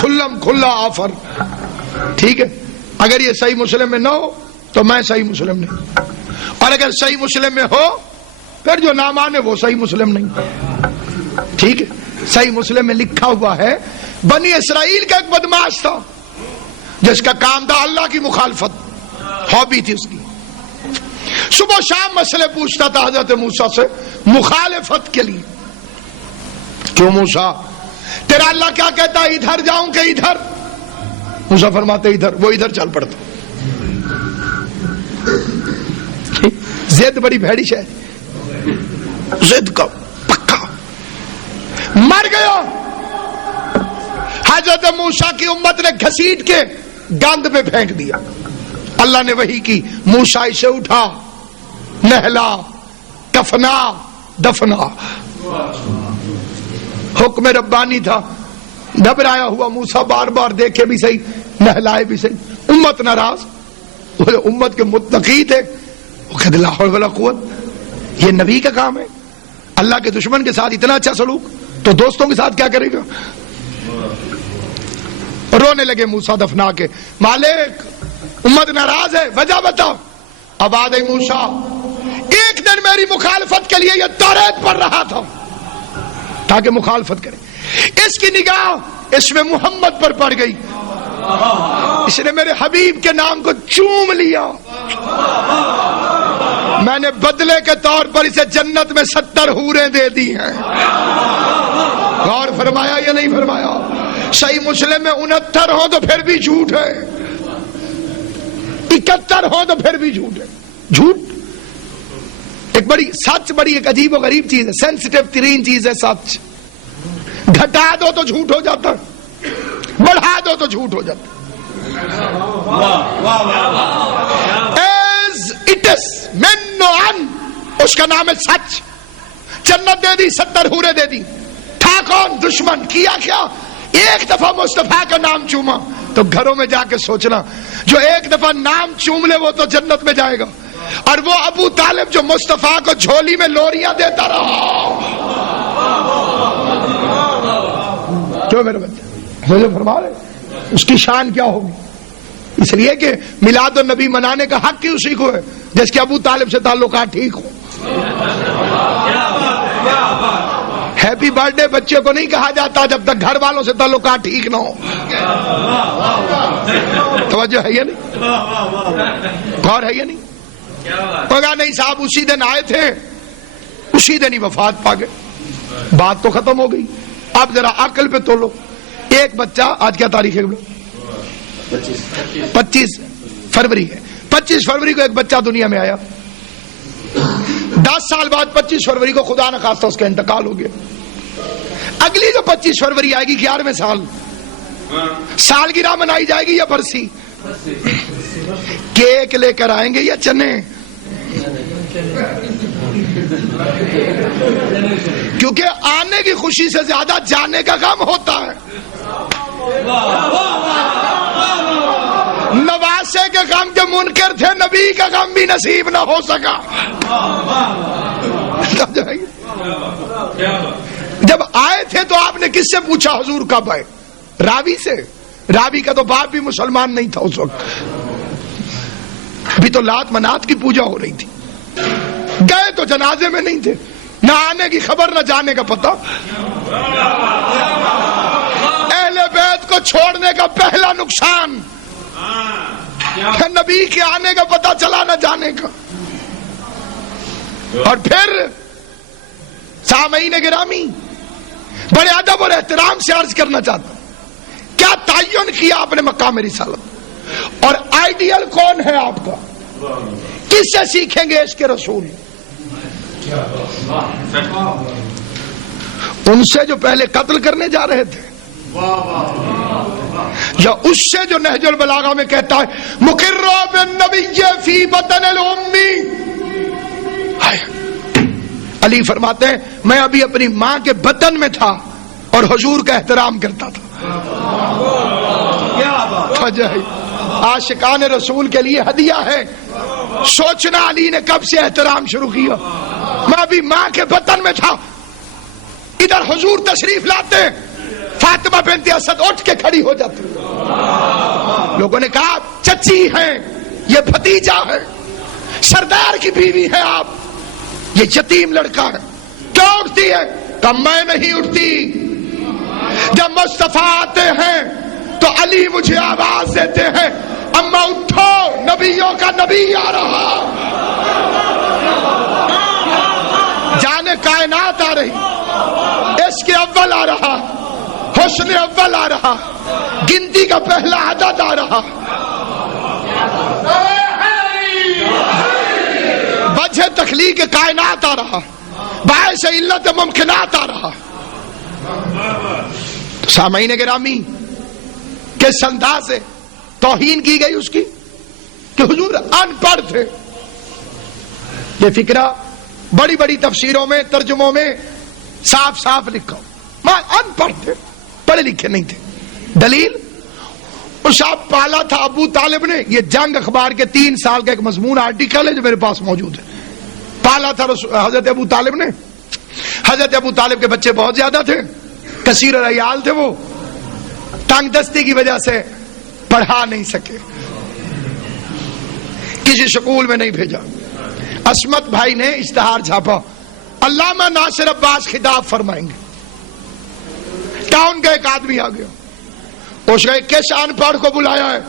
کھلم کھلا آفر، ٹھیک ہے؟ اگر یہ صحیح مسلم میں نہ ہو تو میں صحیح مسلم نہیں، اور اگر صحیح مسلم میں ہو پھر جو نہ مانے وہ صحیح مسلم نہیں، ٹھیک ہے؟ صحیح مسلم میں لکھا ہوا ہے بنی اسرائیل کا ایک بدماش تھا جس کا کام تھا اللہ کی مخالفت، ہابی تھی اس کی، صبح شام مسئلے پوچھتا تھا حضرت موسیٰ سے مخالفت کے لیے۔ کیوں موسیٰ تیرا اللہ کیا کہتا ہے، ادھر جاؤں کہ ادھر؟ موسیٰ فرماتے ادھر، وہ ادھر چل پڑتا۔ زد بڑی بھیڑی ہے، زد کا پکا، مر گیا۔ حضرت موسیٰ کی امت نے گھسیٹ کے گند میں پھینک دیا۔ اللہ نے وحی کی، موسیٰ اسے اٹھا، نہلا، کفنا، دفنا۔ حکم ربانی تھا، گھبرایا ہوا موسیٰ بار بار دیکھے بھی صحیح، نہلائے بھی صحیح، امت ناراض، امت کے متقی تھے، وہ کہتے لا حول ولا قوت، یہ نبی کا کام ہے؟ اللہ کے دشمن کے ساتھ اتنا اچھا سلوک تو دوستوں کے ساتھ کیا کرے گا؟ رونے لگے موسیٰ دفنا کے، مالک امت ناراض ہے، وجہ بتاؤ۔ اب آ گئی موسیٰ، ایک دن میری مخالفت کے لیے یہ توریت پڑھ رہا تھا تاکہ مخالفت کرے، اس کی نگاہ اس میں محمد پر پڑ گئی، اس نے میرے حبیب کے نام کو چوم لیا، میں نے بدلے کے طور پر اسے جنت میں 70 حوریں دے دی ہیں۔ غور فرمایا یا نہیں فرمایا؟ صحیح مسلم میں 69 ہو تو پھر بھی جھوٹ ہے، 71 ہو تو پھر بھی جھوٹ ہے۔ جھوٹ ایک بڑی، سچ بڑی ایک عجیب و غریب چیز ہے، سینسٹیو ترین چیز ہے سچ، گھٹا دو تو جھوٹ ہو جاتا، بڑھا دو تو جھوٹ ہو جاتا۔ ایز اٹ از من ان، اس کا نام ہے سچ۔ جنت دے دی، 70 حوریں دے دی، تھا کون؟ دشمن۔ کیا کیا؟ ایک دفعہ مصطفیٰ کا نام چوما۔ تو گھروں میں جا کے سوچنا، جو ایک دفعہ نام چوم لے وہ تو جنت میں جائے گا، اور وہ ابو طالب جو مصطفیٰ کو جھولی میں لوریاں دیتا رہا۔ کیوں میرے بچے مجھے فرما رہے اس کی شان کیا ہوگی؟ اس لیے کہ میلاد النبی منانے کا حق ہی اسی کو ہے جس کے ابو طالب سے تعلقات ٹھیک ہو۔ ہیپی برتھ ڈے بچے کو نہیں کہا جاتا جب تک گھر والوں سے تعلقات ٹھیک نہ ہو۔ توجہ ہے یا نہیں؟ غور ہے یا نہیں؟ ہوگا نہیں صاحب، اسی دن آئے تھے، اسی دن ہی وفات پا گئے، بات تو ختم ہو گئی۔ اب ذرا عقل پہ تولو، ایک بچہ، آج کیا تاریخ ہے؟ 25 فروری ہے۔ 25 فروری کو ایک بچہ دنیا میں آیا، 10 سال بعد 25 فروری کو خدا نخواستہ اس کا انتقال ہو گیا۔ اگلی جو 25 فروری آئے گی 11ویں سال، سالگرہ منائی جائے گی یا برسی؟ کیک لے کر آئیں گے یا چنے؟ کیونکہ آنے کی خوشی سے زیادہ جانے کا غم ہوتا ہے۔ نواسے کے غم کے منکر تھے، نبی کا غم بھی نصیب نہ ہو سکا۔ جب آئے تھے تو آپ نے کس سے پوچھا حضور کب آئے؟ راوی سے۔ راوی کا تو باپ بھی مسلمان نہیں تھا اس وقت، ابھی تو لات منات کی پوجا ہو رہی تھی۔ گئے تو جنازے میں نہیں تھے، نہ آنے کی خبر نہ جانے کا پتہ۔ اہل بیت کو چھوڑنے کا پہلا نقصان، نبی کے آنے کا پتہ چلا نہ جانے کا۔ اور پھر سامعین گرامی، بڑے ادب اور احترام سے عرض کرنا چاہتا ہوں، کیا تعین کیا آپ نے مقام رسالت، اور آئیڈیل کون ہے آپ کا؟ کس سے سیکھیں گے اس کے رسول؟ ان سے جو پہلے قتل کرنے جا رہے تھے، یا اس سے جو نہج البلاغہ میں کہتا ہے مقرّ بالنبی فی بطن الامی. علی فرماتے ہیں میں ابھی اپنی ماں کے بطن میں تھا اور حضور کا احترام کرتا تھا. عاشقان رسول کے لیے ہدیہ ہے. سوچنا علی نے کب سے احترام شروع کیا. میں ابھی ماں کے بطن میں تھا, ادھر حضور تشریف لاتے, فاطمہ بنت اسد اٹھ کے کھڑی ہو جاتی. لوگوں نے کہا چچی ہیں, یہ بھتیجا ہے, سردار کی بیوی ہے آپ, یہ یتیم لڑکا ہے, کیوں اٹھتی ہے؟ کہ میں نہیں اٹھتی. جب مصطفیٰ آتے ہیں تو علی مجھے آواز دیتے ہیں اما اٹھو, نبیوں کا نبی آ رہا, جانے کائنات آ رہی, اس کے اول آ رہا, حسن اول آ رہا, گنتی کا پہلا عدد آ رہا, وجہ تخلیق کائنات آ رہا, باعث علت ممکنات آ رہا. سامعین گرامی, کس انداز سے توہین کی گئی اس کی کہ حضور ان پڑھ تھے. یہ فکرہ بڑی بڑی تفسیروں میں, ترجموں میں صاف صاف لکھا, میں ان پڑھ تھے, پڑھے لکھے نہیں تھے. دلیل, صاحب پالا تھا ابو طالب نے. یہ جنگ اخبار کے 3 سال کا ایک مضمون آرٹیکل ہے جو میرے پاس موجود ہے. پالا تھا حضرت ابو طالب نے. حضرت ابو طالب کے بچے بہت زیادہ تھے, کثیر العیال تھے, وہ تنگ دستی کی وجہ سے پڑھا نہیں سکے, کسی سکول میں نہیں بھیجا. عصمت بھائی نے اشتہار چھاپا, علامہ ناصر عباس خطاب فرمائیں گے. ٹاؤن کا ایک آدمی آ گیا, اس نے کس ان پڑھ کو بلایا ہے؟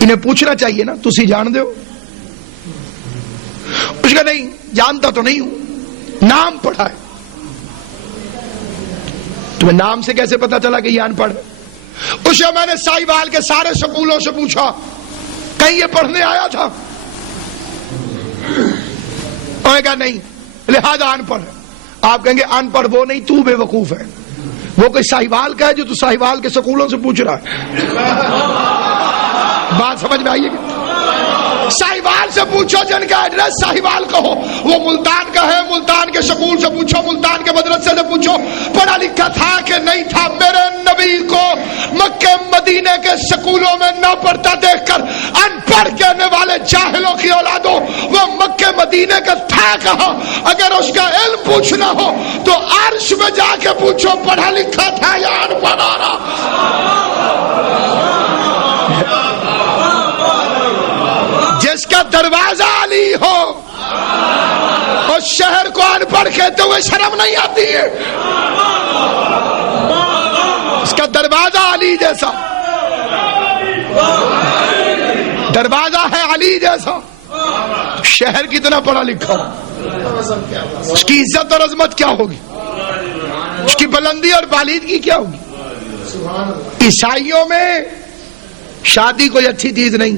انہیں پوچھنا چاہیے نا, تسی جان دے ہو؟ اس کا نہیں جانتا تو نہیں ہوں, نام پڑھا ہے. تمہیں نام سے کیسے پتا چلا کہ یہ ان پڑھ ہے؟ اسے میں نے سائیوال کے سارے سکولوں سے پوچھا کہیں یہ پڑھنے آیا تھا؟ انہوں نے کہا نہیں, لہذا ان پڑھ ہے. آپ کہیں گے ان پڑھ وہ نہیں, تو بے وقوف ہے. وہ کوئی ساہیوال کا ہے جو تو ساہیوال کے سکولوں سے پوچھ رہا ہے. بات سمجھ میں آئیے گی؟ ساہیوال سے پوچھو جن کا ایڈریس ساہیوال کا ہو. وہ ملتان کا ہے, ملتان کے سکول سے پوچھو, ملتان کے مدرسے سے پوچھو پڑھا لکھا تھا کہ نہیں تھا. میرے نبی کو مکہ مدینے کے سکولوں میں نہ پڑھتا دیکھ کر ان پڑھ کہنے والے جاہلوں کی اولادوں, وہ مکہ مدینے کا تھا کہاں؟ اگر اس کا علم پوچھنا ہو تو عرش میں جا کے پوچھو پڑھا لکھا تھا یا ان پڑھا رہا. جس کا دروازہ علی ہو اس شہر کو ان پڑھ کہتے ہوئے شرم نہیں آتی ہے. اس کا دروازہ علی جیسا, دروازہ ہے علی جیسا, شہر کتنا پڑھا لکھا, اس کی عزت اور عظمت کیا ہوگی, اس کی بلندی اور بالیدگی کیا ہوگی. عیسائیوں میں شادی کوئی اچھی چیز نہیں,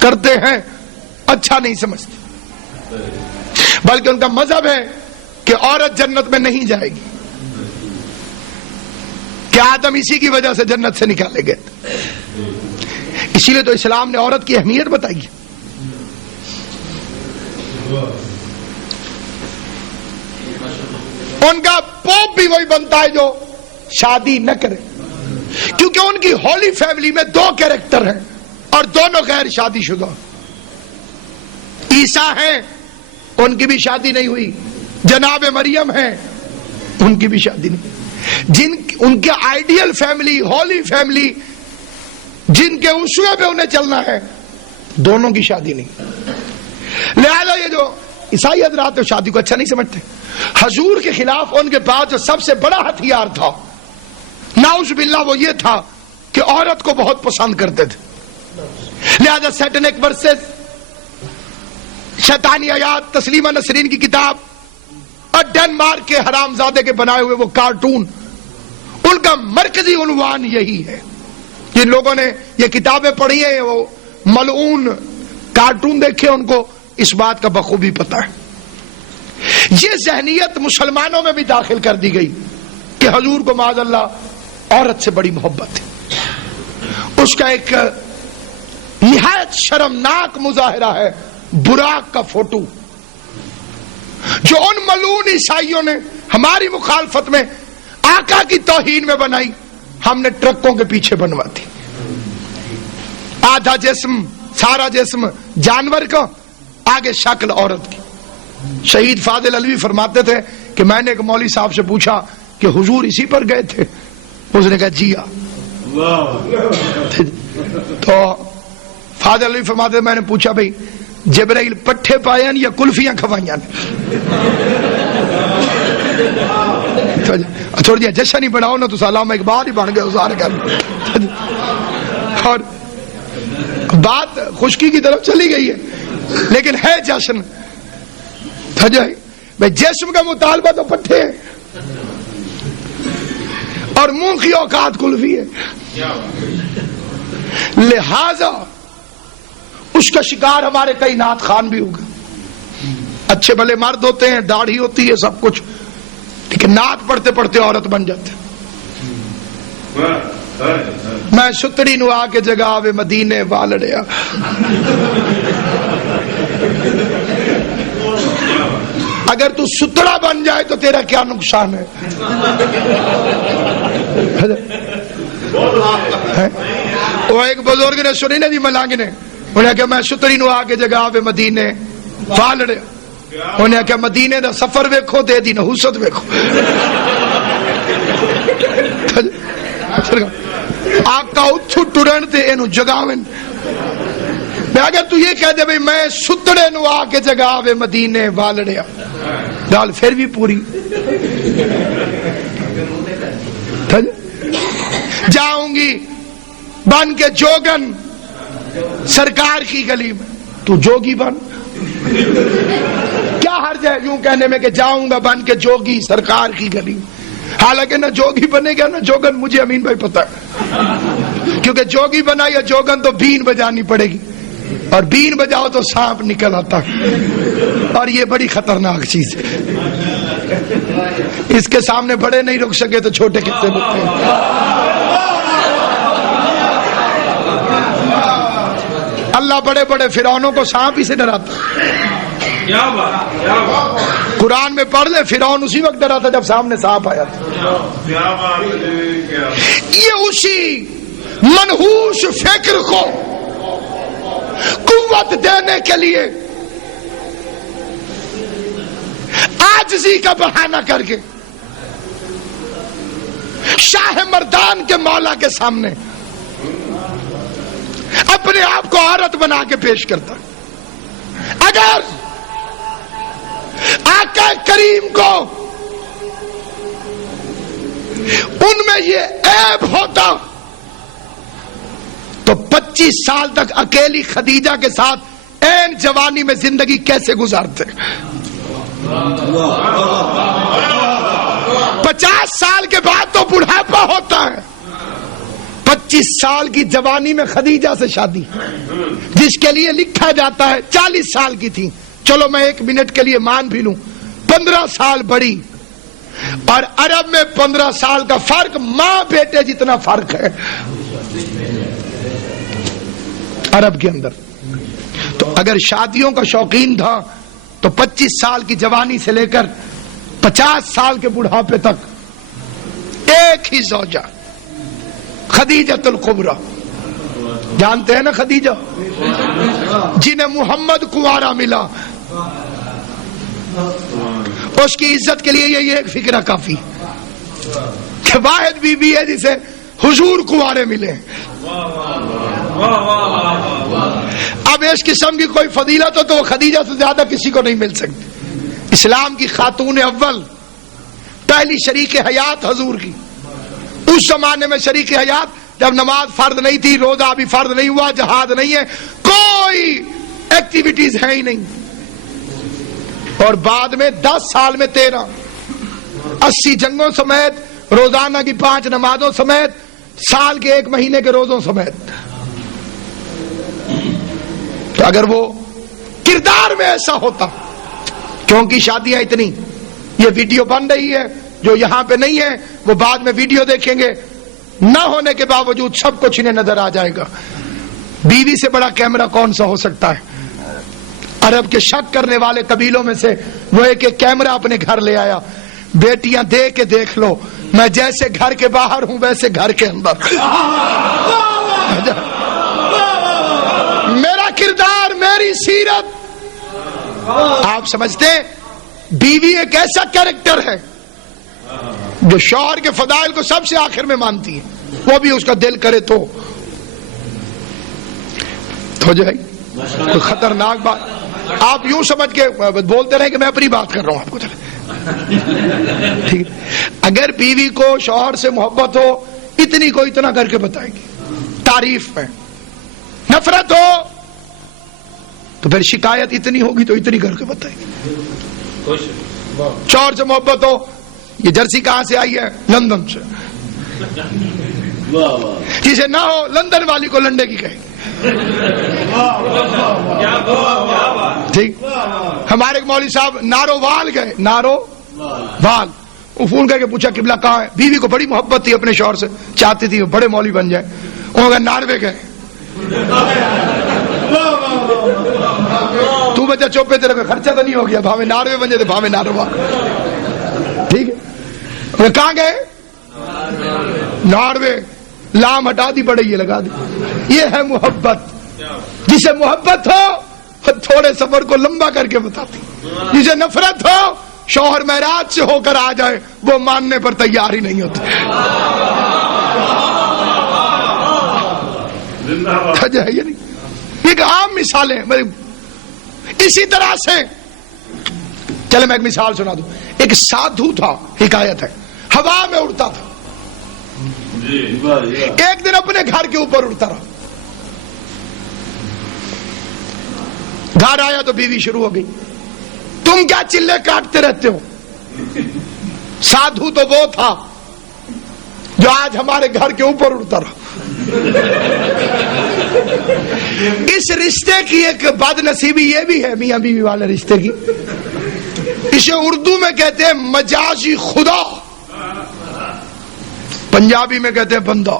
کرتے ہیں اچھا نہیں سمجھتے, بلکہ ان کا مذہب ہے کہ عورت جنت میں نہیں جائے گی, کہ آدم اسی کی وجہ سے جنت سے نکالے گئے. اسی لیے تو اسلام نے عورت کی اہمیت بتائی. ان کا پوپ بھی وہی بنتا ہے جو شادی نہ کرے, کیونکہ ان کی ہولی فیملی میں 2 کیریکٹر ہیں اور دونوں غیر شادی شدہ. عیسیٰ ہیں, ان کی بھی شادی نہیں ہوئی. جناب مریم ہیں, ان کی بھی شادی نہیں. ان کے آئیڈیل فیملی, ہولی فیملی, جن کے اسوے پہ انہیں چلنا ہے, دونوں کی شادی نہیں. لہذا یہ جو عیسائی حضرات شادی کو اچھا نہیں سمجھتے. حضور کے خلاف ان کے پاس جو سب سے بڑا ہتھیار تھا, نعوذ باللہ, وہ یہ تھا کہ عورت کو بہت پسند کرتے تھے. لہذا سیٹنک ورسز شیطانی آیات, تسلیمہ نسرین کی کتاب اور ڈنمارک کے حرامزادے کے بنائے ہوئے وہ کارٹون, ان کا مرکزی عنوان یہی ہے. جن لوگوں نے یہ کتابیں پڑھی ہیں, وہ ملعون کارٹون دیکھے, ان کو اس بات کا بخوبی پتہ ہے. یہ ذہنیت مسلمانوں میں بھی داخل کر دی گئی کہ حضور کو معاذ اللہ عورت سے بڑی محبت ہے. اس کا ایک نہایت شرمناک مظاہرہ ہے براق کا فوٹو جو ان ملعون عیسائیوں نے ہماری مخالفت میں آقا کی توہین میں بنائی. ہم نے ٹرکوں کے پیچھے بنوا دی. آدھا جسم سارا جسم جانور کا, آگے شکل عورت کی. شہید فاضل علوی فرماتے تھے کہ میں نے ایک مولوی صاحب سے پوچھا کہ حضور اسی پر گئے تھے؟ اس نے کہا جی ہاں. تو فاضل علوی فرماتے تھے میں نے پوچھا بھئی جبرائیل پٹھے پائے یا کلفیاں کھوائیاں؟ چھوڑ دیا جشن ہی بناؤ نا تو علامہ اقبال ہی بن گئے سارے گھر. اور بات خشکی کی طرف چلی گئی ہے لیکن ہے جشن. جسم کا مطالبہ تو پٹھے ہے اور منہ کی اوقات کلفی ہے. لہذا اس کا شکار ہمارے کئی نعت خان بھی ہوگا. اچھے بھلے مرد ہوتے ہیں, داڑھی ہوتی ہے, سب کچھ, لیکن نعت پڑھتے پڑھتے عورت بن جاتے. میں ستڑی نو آ کے جگہ وے مدینے والڑیا. اگر تو ستڑا بن جائے تو تیرا کیا نقصان ہے؟ وہ ایک بزرگ نے سنی نا جی ملانگ نے, انہیں کہا میں ستڑی نو آ کے جگہ وے مدینے والڑیا. انہیں کہا مدینے دا سفر ویکھو تے دی نحوست ویکھو. آقا اتھو ٹرن تے اینو جگاویں. میں اگر تو یہ کہہ دے بھئی میں ستڑے نو آ کے جگہ وے مدینے والڑیا, گال پھر بھی پوری. جاؤں گی بن کے جوگن سرکار کی گلی میں, تو جوگی بن. کیا حرج ہے یوں کہنے میں کہ جاؤں گا بن کے جوگی سرکار کی گلی میں؟ حالانکہ نہ جوگی بنے گا نہ جوگن. مجھے امین بھائی پتہ ہے, کیونکہ جوگی بنا یا جوگن تو بین بجانی پڑے گی, اور بین بجاؤ تو سانپ نکل آتا ہے, اور یہ بڑی خطرناک چیز ہے. اس کے سامنے بڑے نہیں رک سکے تو چھوٹے کتنے رکتے ہیں. اللہ بڑے بڑے فرعونوں کو سانپ ہی سے ڈراتا. قرآن میں پڑھ لے, فرعون اسی وقت ڈرا تھا جب سامنے سانپ آیا تھا. یہ اسی منحوس فکر کو قوت دینے کے لیے عاجزی کا بہانہ کر کے شاہ مردان کے مولا کے سامنے اپنے آپ کو عورت بنا کے پیش کرتا. اگر آقا کریم کو ان میں یہ عیب ہوتا تو 25 سال تک اکیلی خدیجہ کے ساتھ این جوانی میں زندگی کیسے گزارتے؟ 50 سال کے بعد تو بڑھاپا ہوتا ہے. 25 سال کی جوانی میں خدیجہ سے شادی, جس کے لیے لکھا جاتا ہے 40 سال کی تھی. چلو میں 1 منٹ کے لیے مان بھی لوں, 15 سال بڑی. اور عرب میں 15 سال کا فرق ماں بیٹے جتنا فرق ہے عرب کے اندر. تو اگر شادیوں کا شوقین تھا تو 25 سال کی جوانی سے لے کر 50 سال کے بڑھاپے تک ایک ہی زوجہ خدیجۃ الکبریٰ. جانتے ہیں نا خدیجہ, جنہیں محمد کنوارا ملا, اس کی عزت کے لیے یہ ایک فکرہ کافی کہ واحد بی بی ہے جسے حضور کنوارے ملے. اب اس قسم کی کوئی فضیلت ہو تو وہ خدیجہ سے زیادہ کسی کو نہیں مل سکتی. اسلام کی خاتون اول, پہلی شریک حیات حضور کی. اس زمانے میں شریک حیات جب نماز فرض نہیں تھی, روزہ بھی فرض نہیں ہوا, جہاد نہیں ہے, کوئی ایکٹیویٹیز ہے ہی نہیں. اور بعد میں 10 سال میں 13, 80 جنگوں سمیت, روزانہ کی 5 نمازوں سمیت, سال کے 1 مہینے کے روزوں سمیت. تو اگر وہ کردار میں ایسا ہوتا, کیونکہ شادیاں اتنی, یہ ویڈیو بن رہی ہے جو یہاں پہ نہیں ہے وہ بعد میں ویڈیو دیکھیں گے، نہ ہونے کے باوجود سب کچھ انہیں نظر آ جائے گا۔ بیوی سے بڑا کیمرہ کون سا ہو سکتا ہے؟ عرب کے شک کرنے والے قبیلوں میں سے وہ ایک کیمرہ اپنے گھر لے آیا۔ بیٹیاں دے کے دیکھ لو، میں جیسے گھر کے باہر ہوں ویسے گھر کے اندر، میرا کردار، میری سیرت۔ آپ سمجھتے ہیں بیوی ایک ایسا کیریکٹر ہے جو شوہر کے فضائل کو سب سے آخر میں مانتی ہے، وہ بھی اس کا دل کرے تو جو ہے کوئی خطرناک بات۔ آپ یوں سمجھ کے بولتے رہے کہ میں اپنی بات کر رہا ہوں آپ کو، ٹھیک ہے؟ اگر بیوی کو شوہر سے محبت ہو اتنی کو اتنا کر کے بتائے گی، تعریف میں نفرت ہو تو پھر شکایت اتنی ہوگی تو اتنی کر کے بتائے گی۔ شوہر سے محبت ہو، یہ جرسی کہاں سے آئی ہے؟ لندن سے۔ جسے نہ ہو لندن والی کو لنڈے کی کہے گی، ٹھیک۔ ہمارے مولوی صاحب نارووال گئے، نارووال، وہ فون کر کے پوچھا قبلہ کہاں ہے؟ بیوی کو بڑی محبت تھی اپنے شوہر سے، چاہتی تھی وہ بڑے مولوی بن جائے، انہوں نے کہا ناروے گئے۔ تو بچہ چوپے تیرے کو خرچہ تو نہیں ہو گیا، بھاوے ناروے بن جائے تو بھاوے نارووال، ٹھیک ہے۔ کہاں گئے؟ ناروے۔ لام ہٹا دی، پڑے یہ لگا دی۔ یہ ہے محبت۔ جسے محبت ہو تھوڑے سفر کو لمبا کر کے بتاتی، جسے نفرت ہو شوہر معراج سے ہو کر آ جائے وہ ماننے پر تیار ہی نہیں ہوتا۔ یہ نہیں، ایک عام مثالیں۔ اسی طرح سے چلے میں ایک مثال سنا دوں۔ ایک سادھو تھا، حکایت ہے، ہوا میں اڑتا تھا، ایک دن اپنے گھر کے اوپر اڑتا رہا، گھر آیا تو بیوی شروع ہو گئی، تم کیا چلے کاٹتے رہتے ہو؟ سادھو تو وہ تھا جو آج ہمارے گھر کے اوپر اڑتا رہا۔ اس رشتے کی ایک بد نصیبی یہ بھی ہے، میاں بیوی والے رشتے کی، اسے اردو میں کہتے ہیں مجازی خدا، پنجابی میں کہتے ہیں بندہ۔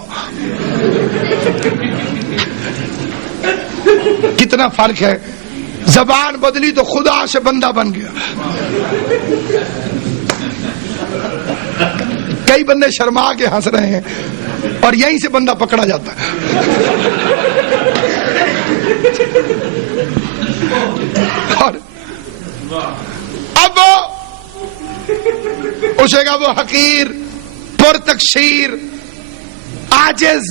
کتنا فرق ہے، زبان بدلی تو خدا سے بندہ بن گیا۔ کئی بندے شرما کے ہنس رہے ہیں اور یہیں سے بندہ پکڑا جاتا ہے۔ اور اب اسے کا وہ حقیر، پر تقصیر، عاجز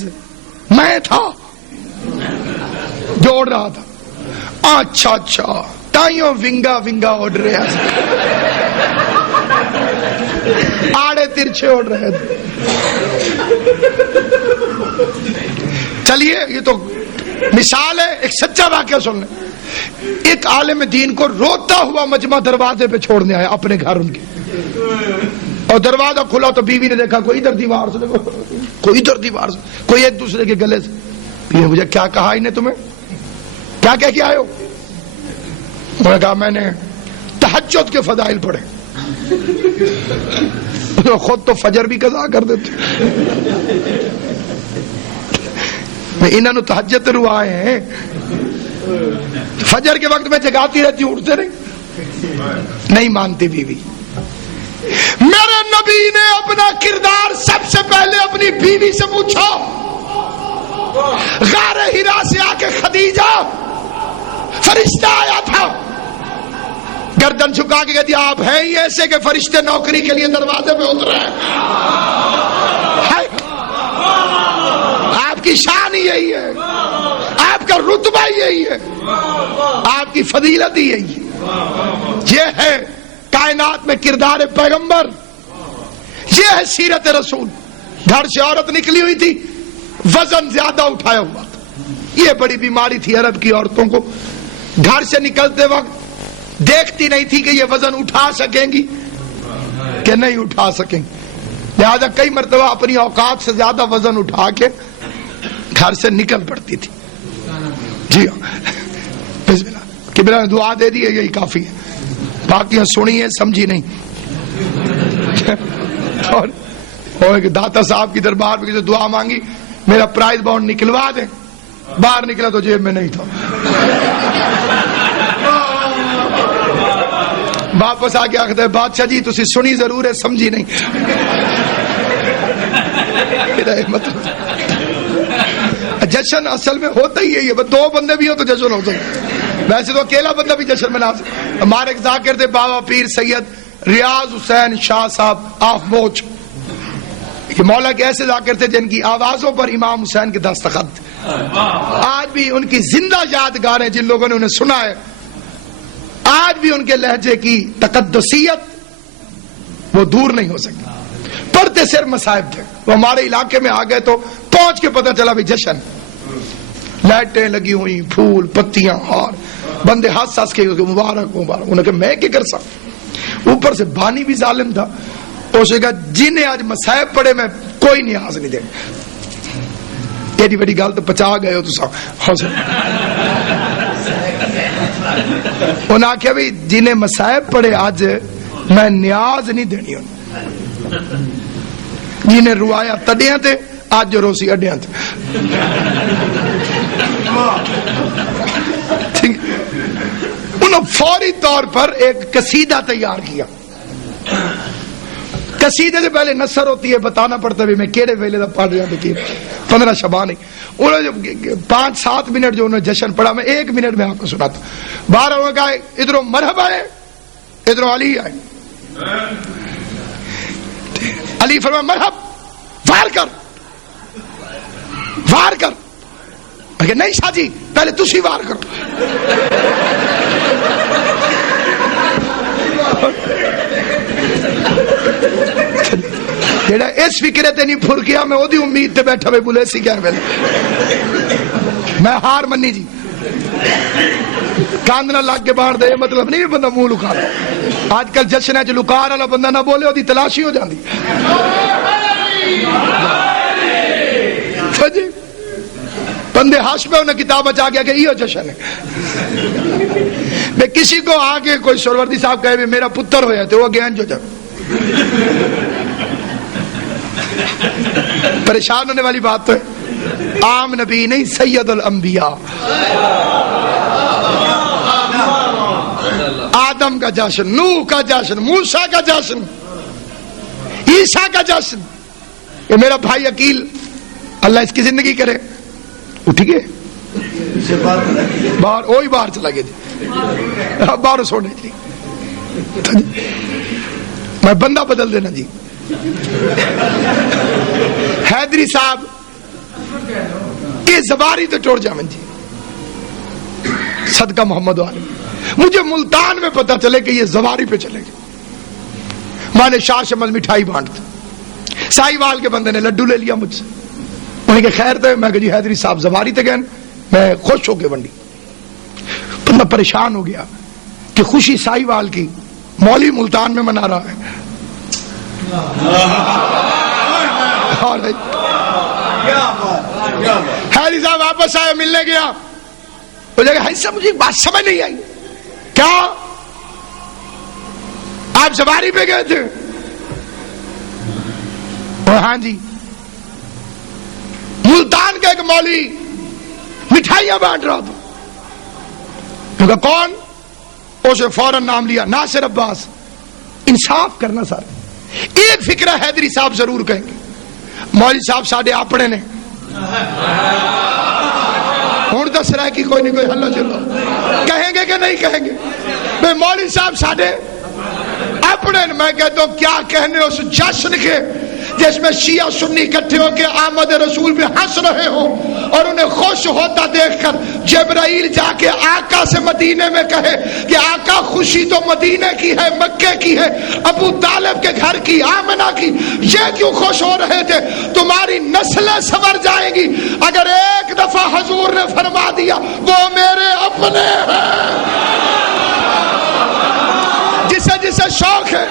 میں تھا جو اڑ رہا تھا۔ اچھا اچھا تائیوں ونگا ونگا اڑ رہا، آڑے ترچھے اڑ رہے تھے۔ چلیے یہ تو مثال ہے، ایک سچا واقعہ سن لیں۔ ایک عالم دین کو روتا ہوا مجمع دروازے پہ چھوڑنے آیا اپنے گھر ان کے، اور دروازہ کھلا تو بیوی نے دیکھا کوئی ادھر دیوار سے، کوئی ادھر دیوار سے، کوئی ایک دوسرے کے گلے سے۔ یہ مجھے کیا کہا انہیں، تمہیں کیا کہہ کے آئے ہو؟ میں نے کہا میں نے تہجد کے فضائل پڑھے۔ خود تو فجر بھی قضا کر دیتے، انہوں نے تہجد روائے ہیں، فجر کے وقت میں جگاتی رہتی ہوں، اٹھتے نہیں مانتی بیوی۔ میرے نبی نے اپنا کردار سب سے پہلے اپنی بیوی سے پوچھا، غار ہرا سے آ کے خدیجہ فرشتہ آیا تھا، گردن جھکا کے کہتی آپ ہیں ہی ایسے کہ فرشتے نوکری کے لیے دروازے پہ اترے ہیں، آپ کی شان ہی یہی ہے، آپ کا رتبہ یہی ہے، آپ کی فضیلت ہی یہی ہے۔ یہ ہے کائنات میں کردار پیغمبر، یہ ہے سیرت رسول۔ گھر سے عورت نکلی ہوئی تھی، وزن زیادہ اٹھایا ہوا تھا، یہ بڑی بیماری تھی عرب کی عورتوں کو، گھر سے نکلتے وقت دیکھتی نہیں تھی کہ یہ وزن اٹھا سکیں گی کہ نہیں اٹھا سکیں گی، لہذا کئی مرتبہ اپنی اوقات سے زیادہ وزن اٹھا کے گھر سے نکل پڑتی تھی۔ جی بسم اللہ، قبلہ نے دعا دے دی ہے، یہی کافی ہے، باقی سنی ہے سمجھی نہیں۔ اور ہوئے کہ داتا صاحب کی دربار میں کسی دعا مانگی, میرا پرائز بانڈ نکلوا دیں. باہر نکلا تو جیب میں نہیں تھا. واپس آ کے آخر بادشاہ جی تسی سنی ضرور ہے, سمجھی نہیں. مطلب جشن اصل میں ہوتا ہی ہے, یہ دو بندے بھی ہو تو جشن ہو سکتا. ویسے تو اکیلا بندہ بھی جشن منا سکتا. ہمارے ایک ذاکر تھے بابا پیر سید ریاض حسین شاہ صاحب آف موچ. یہ مولا کے ایسے ذاکر تھے جن کی آوازوں پر امام حسین کے دستخط. آج بھی ان کی زندہ یادگاریں جن لوگوں نے انہیں سنا ہے, آج بھی ان کے لہجے کی تقدسیت وہ دور نہیں ہو سکتی. پڑھتے صرف مصائب تھے. وہ ہمارے علاقے میں آ گئے تو پہنچ کے پتہ چلا بھی جشن, لائٹیں لگی ہوئی, پھول پتیاں, اور بندے ہنس ہنس کے مبارک مبارک. انہوں نے کہا میں کیا کر سکتا. اوپر سے بانی بھی ظالم تھا. اس نے کہا جنہیں آج مصائب پڑے میں کوئی نیاز نہیں دے. ایڈی بڑی گل تو پچا گئے ہو تو سب. انہوں نے آخیا بھی جنہیں مصائب پڑے آج میں نیاز نہیں دینی. جنہیں روایا تڈیاں تے آج جو روسی اڈیاں تے. انہوں فوری طور پر ایک قصیدہ تیار کیا. قصیدے سے پہلے نثر ہوتی ہے, بتانا پڑتا ہے میں کیڑے ویلے دا پڑھ رہا ہوں. 15 شبان نہیں. انہوں نے 5-7 منٹ جو انہوں نے جشن پڑھا, میں 1 منٹ میں آپ کو سناتا ہوں. باہر انہوں نے کہا ادھروں مرحبا ہے, ادھروں علی آئے. علی فرمایا مرحب, وار کر وار کر. کہ نہیں شاہ جی پہلے تسی وار کرو. جیڑا اس فکرے تے نہیں پھر کیا میں اودی امید تے بیٹھا میں بولے سی کیا میں ہار منی جی. کاندنا لگ کے باہر دے مطلب نہیں بندہ منہ لکا رہا. آج کل جشن ہے جو لکار والا بندہ نہ بولے اودی تلاشی ہو جاندی. جی بندے ہاش میں انہیں کتاب بچا گیا کہ یہ جشن ہے. میں کسی کو آگے کوئی سروردی صاحب کہے میرا پتر ہویا تھے وہ گیان جو جب پریشان ہونے والی بات تو ہے. عام نبی نہیں سید الانبیاء. آدم کا جشن, نوح کا جشن, موسیٰ کا جشن, عیسیٰ کا جشن. یہ میرا بھائی عقیل اللہ اس کی زندگی کرے اٹھ گئے باہر, وہی باہر چلا گیا جی, باہر سونے جی. میں بندہ بدل دینا جی. حیدری صاحب یہ زباری تو ٹوڑ جامن جی صدقہ محمد والے. مجھے ملتان میں پتا چلے کہ یہ زباری پہ چلے گئے. میں نے شاہ شمل مٹھائی بانٹ, سائی وال کے بندے نے لڈو لے لیا مجھ سے. انہیں کہ خیر تھے. میں کہ جی حیدری صاحب زباری تھے گئے. میں خوش ہو کے بنڈی. بندہ پریشان ہو گیا کہ خوشی سائی وال کی مولی ملتان میں منا رہا ہے. حیدری صاحب واپس آئے, ملنے گیا. وہ جگہ حیدری صاحب مجھے ایک بات سمجھ نہیں آئی. کیا آپ زباری پہ گئے تھے؟ ہاں جی. ملتان کا ایک مولوی مٹھائیاں بانٹ رہا تھا. کہا کون؟ اسے فوراً نام لیا, ناصر عباس. انصاف کرنا سارے. ایک فکرہ حیدری صاحب ضرور کہیں گے, مولوی صاحب ساڈے اپنے نے ہوں دس رہا ہے کہ کوئی نہیں کوئی ہلو چلو کہیں گے کہ نہیں کہیں گے. میں مولوی صاحب ساڈے اپنے. میں کہتا ہوں کیا کہنے اس جشن کے جس میں شیعہ سنی اکٹھے ہو کے آمد رسول پہ ہنس رہے ہو اور انہیں خوش ہوتا دیکھ کر جبرائیل جا کے آقا سے مدینے میں کہے کہ آقا خوشی تو مدینے کی ہے, مکے کی ہے, ابو طالب کے گھر کی, آمنہ کی, یہ کیوں خوش ہو رہے تھے؟ تمہاری نسلیں سنور جائیں گی اگر ایک دفعہ حضور نے فرما دیا وہ میرے اپنے ہیں. جسے جسے شوق ہے